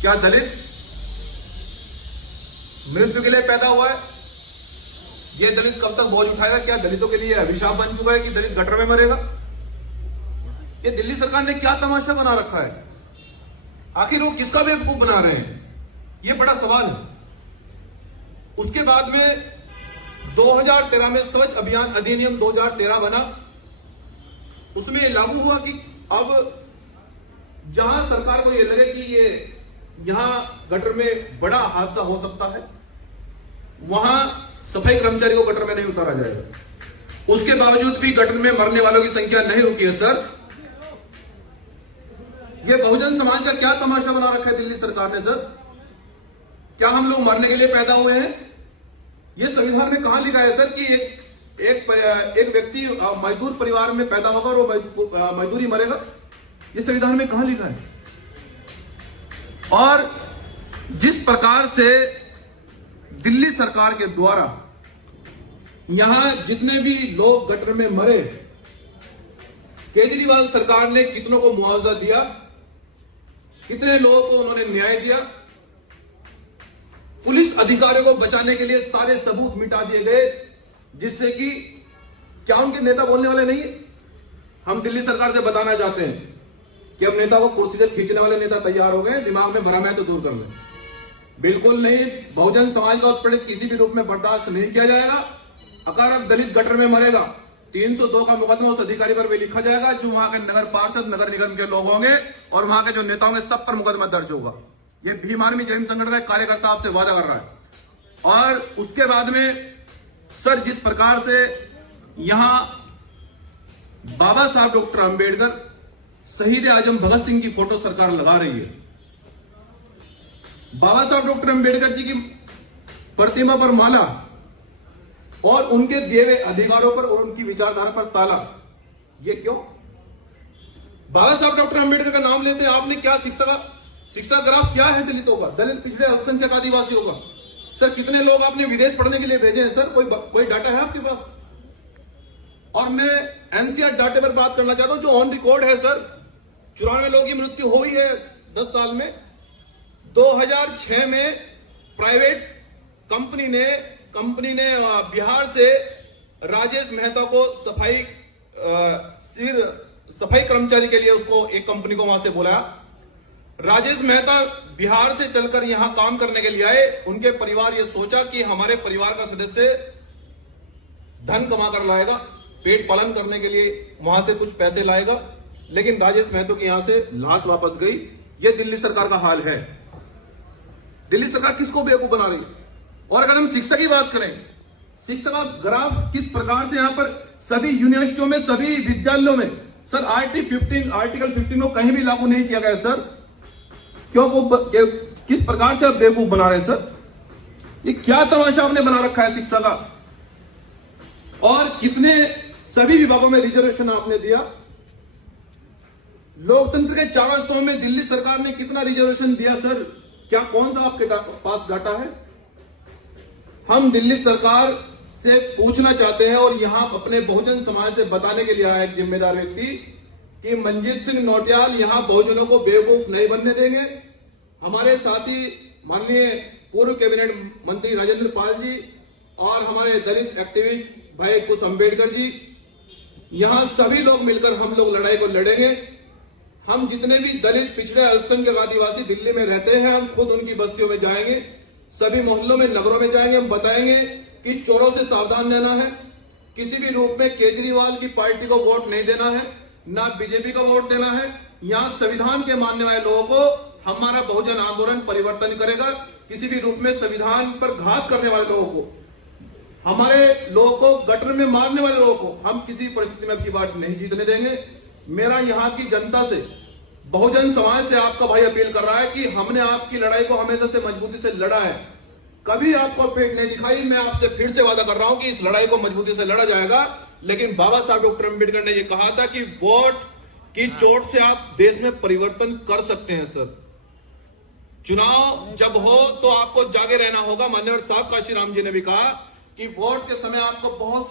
क्या दलित मृत्यु के लिए पैदा हुआ है? ये दलित कब तक बोझ उठाएगा? क्या दलितों के लिए अभिशाप बन चुका है कि दलित गटर में मरेगा? ये दिल्ली सरकार ने क्या तमाशा बना रखा है? आखिर वो किसका बेवकूफ बना रहे हैं? ये बड़ा सवाल है। उसके बाद में 2013 में स्वच्छ अभियान अधिनियम 2013 बना। उसमें ये लागू हुआ कि अब जहां सरकार को ये लगे कि ये यहां गटर में बड़ा हादसा हो सकता है, वहां सफाई कर्मचारी को गटर में नहीं उतारा जाएगा। उसके बावजूद भी गटर में मरने वालों की संख्या नहीं रुकी है। सर, ये बहुजन समाज का क्या तमाशा बना रखा है दिल्ली सरकार ने? सर, क्या हम लोग मरने के लिए पैदा हुए हैं? ये संविधान में कहां लिखा है सर कि एक व्यक्ति मजदूर परिवार में पैदा होगा और वो मजदूरी मरेगा? ये संविधान में कहां लिखा है? और जिस प्रकार से दिल्ली सरकार के द्वारा यहां जितने भी लोग गटर में मरे, केजरीवाल सरकार ने कितनों को मुआवजा दिया, कितने लोगों को उन्होंने न्याय दिया, पुलिस अधिकारियों को बचाने के लिए सारे सबूत मिटा दिए गए, जिससे कि क्या उनके नेता बोलने वाले नहीं है? हम दिल्ली सरकार से बताना चाहते हैं कि अब नेता को कुर्सी से खींचने वाले नेता तैयार हो गए, दिमाग में भ्रम है तो दूर कर लें। बिल्कुल नहीं, बहुजन समाज का उत्पीड़न किसी भी रूप में बर्दाश्त नहीं किया जाएगा। अगर अब दलित गटर में मरेगा, 302 का मुकदमा उस अधिकारी पर भी लिखा जाएगा जो वहां के नगर पार्षद, नगर निगम के लोग होंगे और वहां के जो नेता होंगे, सब पर मुकदमा दर्ज होगा। ये भीम आर्मी जैन संगठन का एक कार्यकर्ता आपसे वादा कर रहा है। और उसके बाद में सर, जिस प्रकार से यहां बाबा साहब डॉक्टर अंबेडकर, शहीद आजम भगत सिंह की फोटो सरकार लगा रही है, बाबा साहब डॉक्टर अंबेडकर जी की प्रतिमा पर माला और उनके दिए हुए अधिकारों पर और उनकी विचारधारा पर ताला। ये क्यों? बाबा साहब डॉक्टर अंबेडकर का नाम लेते हैं आपने, क्या शिक्षा ग्राफ क्या है दलितों का, दलित पिछड़े अल्पसंख्यक आदिवासियों का? सर, कितने लोग आपने विदेश पढ़ने के लिए भेजे हैं? सर, कोई डाटा है आपके पास? और मैं एनसीआर डाटे पर बात करना चाहता हूं जो ऑन रिकॉर्ड है। सर, 94 लोगों की मृत्यु हुई है 10 साल में। 2006 में प्राइवेट कंपनी ने बिहार से राजेश मेहता को सफाई कर्मचारी के लिए उसको एक कंपनी को वहां से बुलाया। राजेश मेहता बिहार से चलकर यहां काम करने के लिए आए। उनके परिवार ये सोचा कि हमारे परिवार का सदस्य धन कमा कर लाएगा, पेट पालन करने के लिए वहां से कुछ पैसे लाएगा, लेकिन राजेश मेहता की यहां से लाश वापस गई। ये दिल्ली सरकार का हाल है। दिल्ली सरकार किसको बेवकूफ बना रही है? और अगर हम शिक्षा की बात करें, शिक्षा का ग्राफ किस प्रकार से यहां पर सभी यूनिवर्सिटियों में, सभी विद्यालयों में सर आर्टिकल 15 को कहीं भी लागू नहीं किया गया। सर, क्यों किस प्रकार से आप बेवकूफ बना रहे हैं? सर, ये क्या तमाशा आपने बना रखा है शिक्षा का? और कितने सभी विभागों में रिजर्वेशन आपने दिया। लोकतंत्र के चारों स्तंभों में दिल्ली सरकार ने कितना रिजर्वेशन दिया? सर, क्या कौन सा आपके पास डाटा है? हम दिल्ली सरकार से पूछना चाहते हैं और यहां अपने बहुजन समाज से बताने के लिए आया एक जिम्मेदार व्यक्ति कि मनजीत सिंह नौटियाल यहां बहुजनों को बेवकूफ नहीं बनने देंगे। हमारे साथी माननीय पूर्व कैबिनेट मंत्री राजेंद्र पाल जी और हमारे दलित एक्टिविस्ट भाई कुश अंबेडकर जी, यहां सभी लोग मिलकर हम लोग लड़ाई को लड़ेंगे। हम जितने भी दलित पिछड़े अल्पसंख्यक आदिवासी दिल्ली में रहते हैं, हम खुद उनकी बस्तियों में जाएंगे, सभी मोहल्लों में, नगरों में जाएंगे। हम बताएंगे कि चोरों से सावधान रहना है, किसी भी रूप में केजरीवाल की पार्टी को वोट नहीं देना है, ना बीजेपी को वोट देना है। यहां संविधान के मानने वाले लोगों को हमारा बहुजन आंदोलन परिवर्तन करेगा। किसी भी रूप में संविधान पर घात करने वाले लोगों को, हमारे लोगों को गटर में मारने वाले लोगों को हम किसी परिस्थिति में आपकी बात नहीं जीतने देंगे। मेरा यहां की जनता से, बहुजन समाज से आपका भाई अपील कर रहा है कि हमने आपकी लड़ाई को हमेशा से मजबूती से लड़ा है, कभी आपको पेट नहीं दिखाई। मैं आपसे फिर से वादा कर रहा हूं कि इस लड़ाई को मजबूती से लड़ा जाएगा। लेकिन बाबा साहब डॉक्टर अंबेडकर ने यह कहा था कि वोट की चोट से आप देश में परिवर्तन कर सकते हैं। सर, चुनाव जब हो तो आपको जागे रहना होगा। माननीय साहब काशीराम जी ने भी कहा कि वोट के समय आपको बहुत